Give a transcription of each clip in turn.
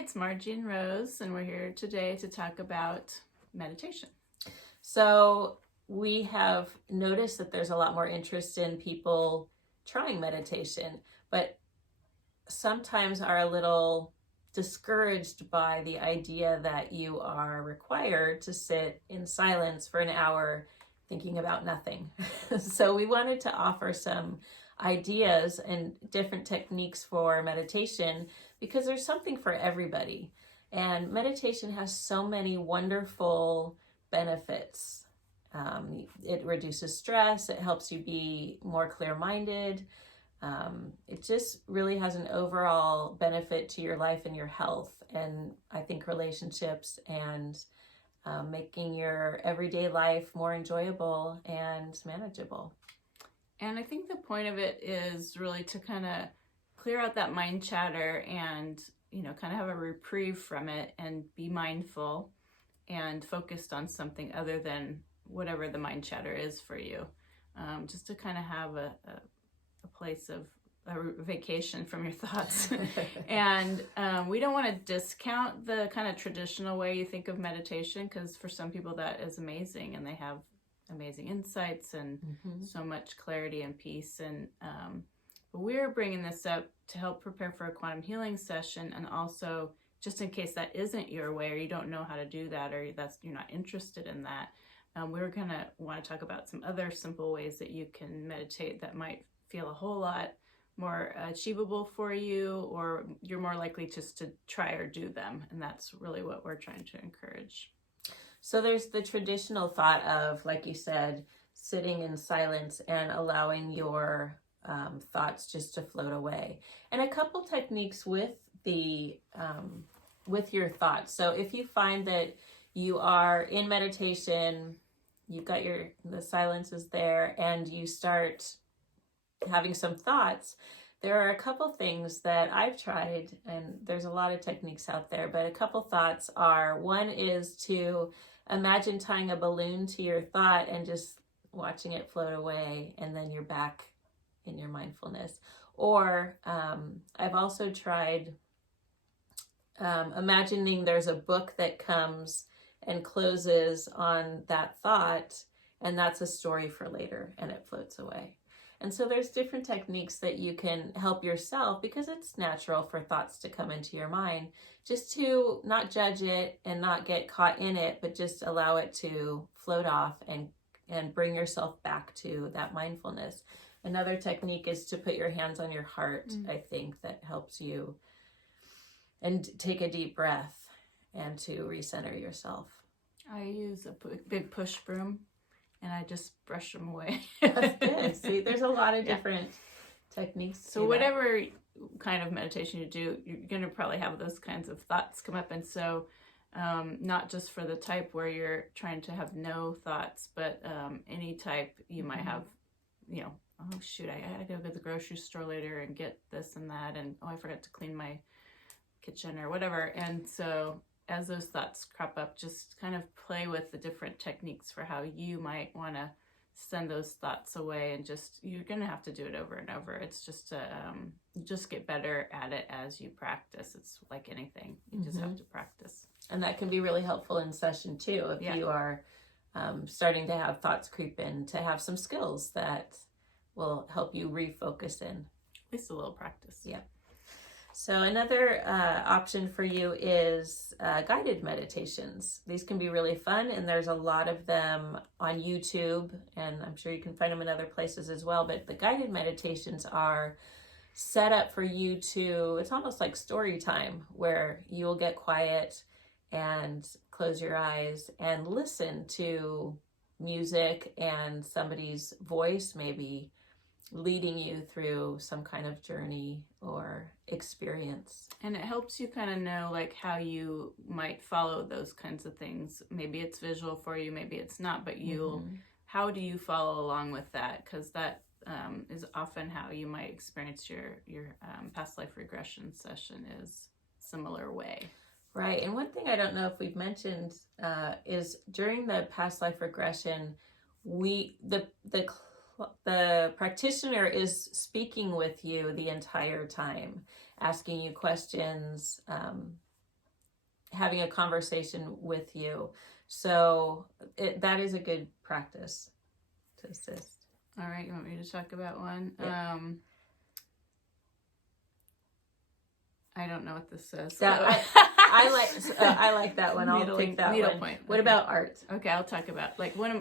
it's Margie and Rose, and we're here today to talk about meditation. So we have noticed that there's a lot more interest in people trying meditation, but sometimes are a little discouraged by the idea that you are required to sit in silence for an hour thinking about nothing. So we wanted to offer some ideas and different techniques for meditation because there's something for everybody. And meditation has so many wonderful benefits. It reduces stress, it helps you be more clear-minded. It just really has an overall benefit to your life and your health, and I think relationships, and making your everyday life more enjoyable and manageable. And I think the point of it is really to kind of clear out that mind chatter and, kind of have a reprieve from it and be mindful and focused on something other than whatever the mind chatter is for you. Just to kind of have a place of a vacation from your thoughts. And we don't want to discount the kind of traditional way you think of meditation, because for some people that is amazing and they have amazing insights and so much clarity and peace. And but we're bringing this up to help prepare for a quantum healing session, and also just in case that isn't your way, or you don't know how to do that, or you're not interested in that. We're gonna want to talk about some other simple ways that you can meditate that might feel a whole lot more achievable for you, or you're more likely just to try or do them. And that's really what we're trying to encourage. So there's the traditional thought of, like you said, sitting in silence and allowing your thoughts just to float away. And a couple techniques with your thoughts. So if you find that you are in meditation, you've got the silence is there, and you start having some thoughts, there are a couple things that I've tried, and there's a lot of techniques out there, but a couple thoughts are, one is to imagine tying a balloon to your thought and just watching it float away, and then you're back in your mindfulness. Or I've also tried imagining there's a book that comes and closes on that thought, and that's a story for later, and it floats away. And so there's different techniques that you can help yourself, because it's natural for thoughts to come into your mind, just to not judge it and not get caught in it, but just allow it to float off and bring yourself back to that mindfulness. Another technique is to put your hands on your heart. I think that helps you, and take a deep breath and to recenter yourself. I use a big push broom, and I just brush them away. That's good. See, there's a lot of different techniques. So whatever kind of meditation you do, you're going to probably have those kinds of thoughts come up. And so not just for the type where you're trying to have no thoughts, but any type you might have, oh shoot, I gotta go to the grocery store later and get this and that, and oh, I forgot to clean my kitchen or whatever. And so as those thoughts crop up, just kind of play with the different techniques for how you might want to send those thoughts away, and you're going to have to do it over and over. It's just just get better at it as you practice. It's like anything, you just have to practice. And that can be really helpful in session too, if you are starting to have thoughts creep in, to have some skills that will help you refocus in. At least a little practice. Yeah. So another option for you is guided meditations. These can be really fun, and there's a lot of them on YouTube, and I'm sure you can find them in other places as well. But the guided meditations are set up for you to, it's almost like story time, where you will get quiet and close your eyes and listen to music and somebody's voice maybe leading you through some kind of journey or experience. And it helps you kind of know like how you might follow those kinds of things. Maybe it's visual for you, maybe it's not, but how do you follow along with that? Because that is often how you might experience your past life regression session, is similar way. Right. And one thing I don't know if we've mentioned is during the past life regression, the practitioner is speaking with you the entire time, asking you questions, having a conversation with you. So that is a good practice to assist. All right, you want me to talk about one? Yeah. I don't know what this says. I like that one. I'll take that one. Point. What about art? Okay, I'll talk about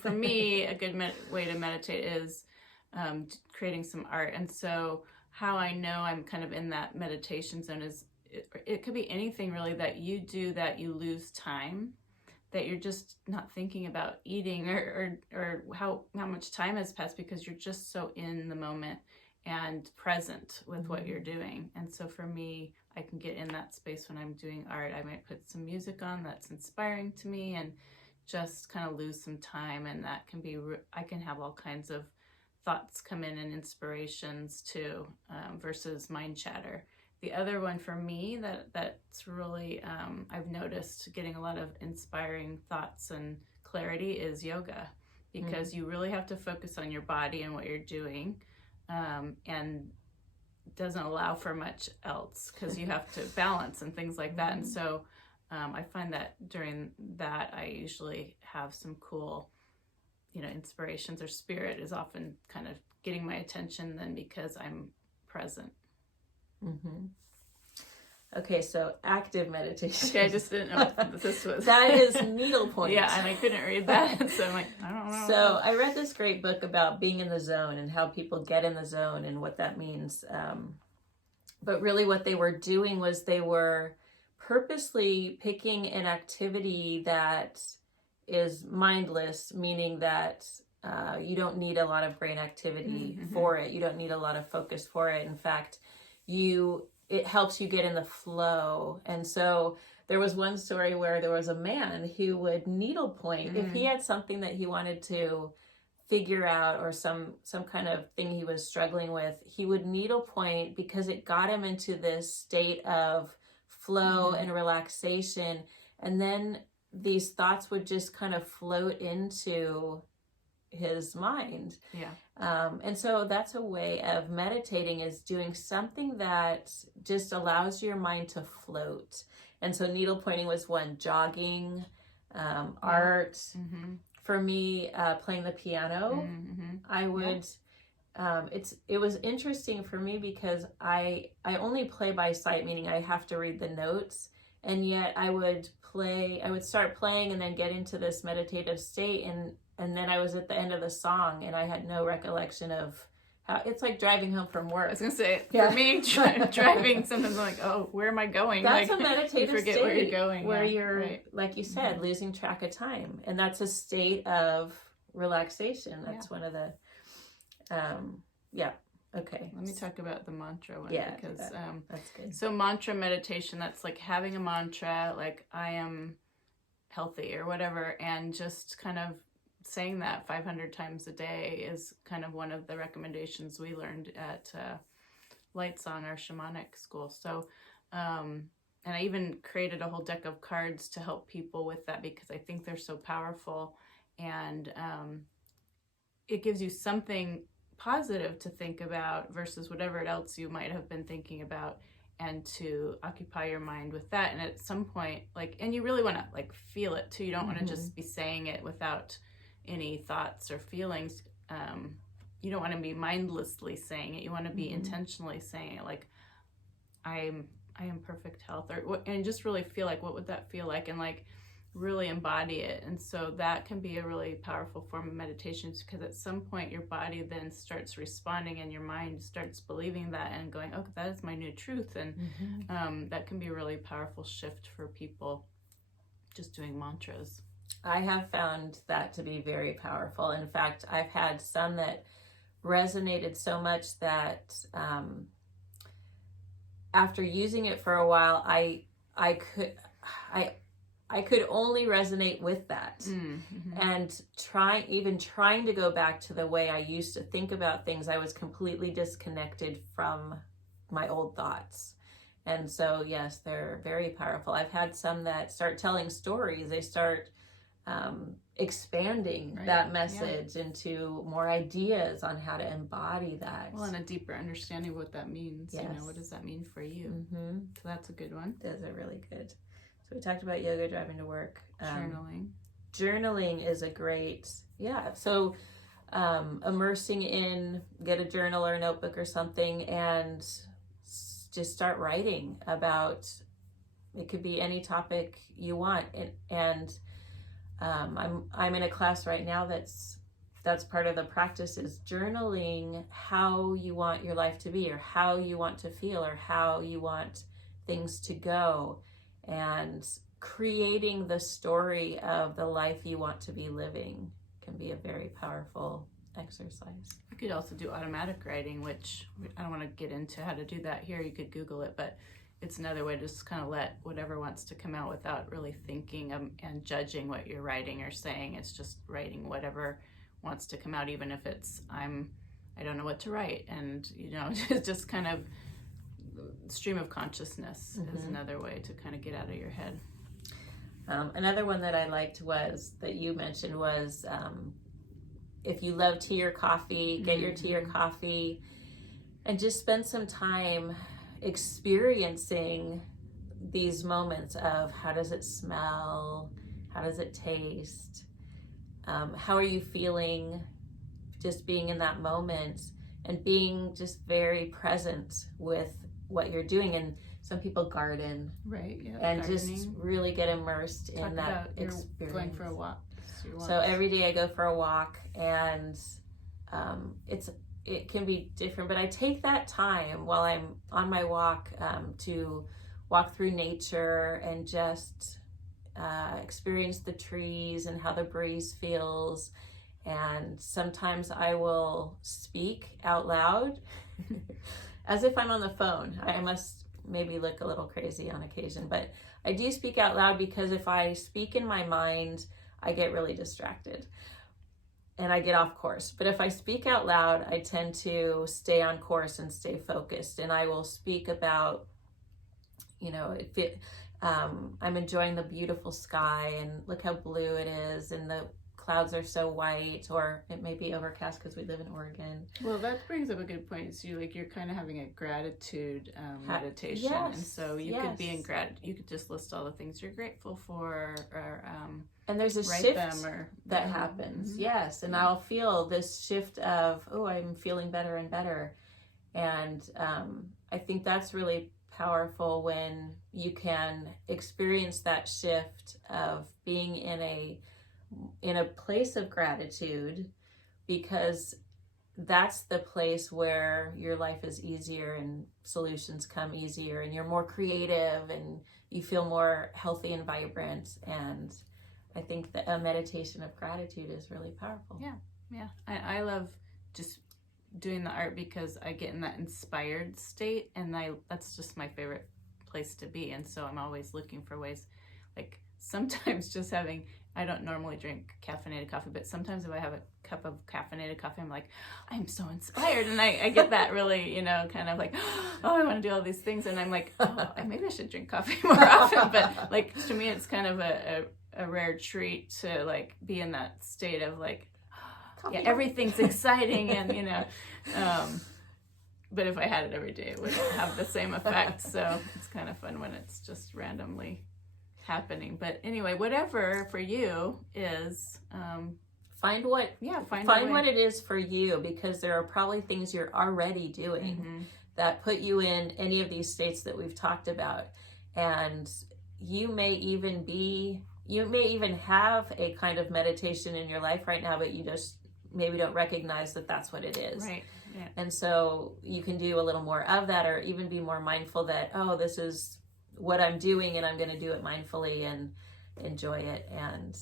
for me a good way to meditate is creating some art. And so how I know I'm kind of in that meditation zone is it could be anything really that you do that you lose time, that you're just not thinking about eating or how much time has passed because you're just so in the moment and present with what you're doing. And so for me, I can get in that space when I'm doing art. I might put some music on that's inspiring to me and just kind of lose some time. And that can be, I can have all kinds of thoughts come in and inspirations too, versus mind chatter. The other one for me that's really, I've noticed getting a lot of inspiring thoughts and clarity is yoga, because you really have to focus on your body and what you're doing. And doesn't allow for much else because you have to balance and things like that. And so I find that during that I usually have some cool, inspirations, or spirit is often kind of getting my attention then because I'm present. Okay, so active meditation. Okay, I just didn't know what this was. That is needlepoint. Yeah, and I couldn't read that, so I'm like, I don't know. So I read this great book about being in the zone and how people get in the zone and what that means. But really what they were doing was they were purposely picking an activity that is mindless, meaning that you don't need a lot of brain activity for it. You don't need a lot of focus for it. In fact, it helps you get in the flow. And so there was one story where there was a man who would needlepoint if he had something that he wanted to figure out, or some kind of thing he was struggling with. He would needlepoint because it got him into this state of flow and relaxation. And then these thoughts would just kind of float into his mind. And so that's a way of meditating, is doing something that just allows your mind to float. And so needlepointing was one, jogging, art. For me, playing the piano, I would, it was interesting for me because I only play by sight, meaning I have to read the notes, and yet I would start playing and then get into this meditative state, and then I was at the end of the song and I had no recollection of how. It's like driving home from work. I was gonna say, for me, driving, sometimes I'm like, oh, where am I going? That's like, a meditative you forget state where you're going, where you're, like you said, losing track of time, and that's a state of relaxation. That's one of the, okay. Let me talk about the mantra one, because that's good. So mantra meditation, that's like having a mantra, like I am healthy or whatever, and just kind of saying that 500 times a day is kind of one of the recommendations we learned at Light Song, our shamanic school. So, and I even created a whole deck of cards to help people with that, because I think they're so powerful, and it gives you something positive to think about versus whatever else you might have been thinking about, and to occupy your mind with that. And at some point, and you really want to feel it too. You don't want to just be saying it without any thoughts or feelings. You don't want to be mindlessly saying it. You want to be intentionally saying it, like I am perfect health, and just really feel like, what would that feel like, and really embody it. And so that can be a really powerful form of meditation, because at some point your body then starts responding and your mind starts believing that and going, oh, that is my new truth. And that can be a really powerful shift for people just doing mantras. I have found that to be very powerful. In fact, I've had some that resonated so much that after using it for a while, I could only resonate with that. And trying to go back to the way I used to think about things, I was completely disconnected from my old thoughts. And so, yes, they're very powerful. I've had some that start telling stories. They start expanding that message into more ideas on how to embody that. Well, and a deeper understanding of what that means. Yes. What does that mean for you? So that's a good one. Those are really good. So we talked about yoga, driving to work. Journaling is a great, so immersing in, get a journal or a notebook or something, and just start writing about, it could be any topic you want. And I'm in a class right now that's part of the practice, is journaling how you want your life to be, or how you want to feel, or how you want things to go, and creating the story of the life you want to be living can be a very powerful exercise. You could also do automatic writing, which I don't want to get into how to do that here. You could Google it, but it's another way to just kind of let whatever wants to come out without really thinking and judging what you're writing or saying. It's just writing whatever wants to come out, even if it's I don't know what to write, and just kind of stream of consciousness is another way to kind of get out of your head. Another one that I liked that you mentioned was if you love tea or coffee, get your tea or coffee and just spend some time experiencing these moments of, how does it smell? How does it taste? How are you feeling? Just being in that moment and being just very present with what you're doing. And some people garden, right? Yeah, and gardening. Just really get immersed in that experience. Going for a walk. So every day I go for a walk, and it can be different, but I take that time while I'm on my walk to walk through nature and just experience the trees and how the breeze feels. And sometimes I will speak out loud as if I'm on the phone. I must maybe look a little crazy on occasion, but I do speak out loud, because if I speak in my mind, I get really distracted and I get off course. But if I speak out loud, I tend to stay on course and stay focused. And I will speak about, I'm enjoying the beautiful sky, and look how blue it is, and the clouds are so white, or it may be overcast because we live in Oregon. Well, that brings up a good point. So you're kind of having a gratitude meditation, yes, and so you could be in you could just list all the things you're grateful for, or and there's a write shift them, or that happens. Yes, and I'll feel this shift of, I'm feeling better and better, and I think that's really powerful when you can experience that shift of being in a place of gratitude, because that's the place where your life is easier and solutions come easier, and you're more creative and you feel more healthy and vibrant. And I think that a meditation of gratitude is really powerful. Yeah. I love just doing the art, because I get in that inspired state, and that's just my favorite place to be. And so I'm always looking for ways, like sometimes just I don't normally drink caffeinated coffee, but sometimes if I have a cup of caffeinated coffee, I'm like, I'm so inspired. And I get that really, kind of like, I want to do all these things. And I'm like, maybe I should drink coffee more often. But like, to me, it's kind of a rare treat to like be in that state of like, everything's exciting. And, but if I had it every day, it wouldn't have the same effect. So it's kind of fun when it's just randomly happening. But anyway, whatever for you is find what it is for you, because there are probably things you're already doing that put you in any of these states that we've talked about. And you may even have a kind of meditation in your life right now, but you just maybe don't recognize that that's what it is. Right. Yeah. And so you can do a little more of that, or even be more mindful that, this is what I'm doing, and I'm going to do it mindfully and enjoy it. And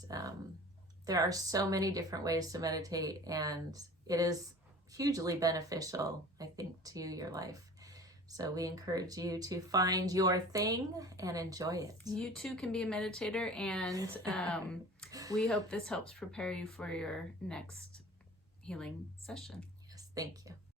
there are so many different ways to meditate, and it is hugely beneficial, I think, to your life. So we encourage you to find your thing and enjoy it. You too can be a meditator, and we hope this helps prepare you for your next healing session. Yes, thank you.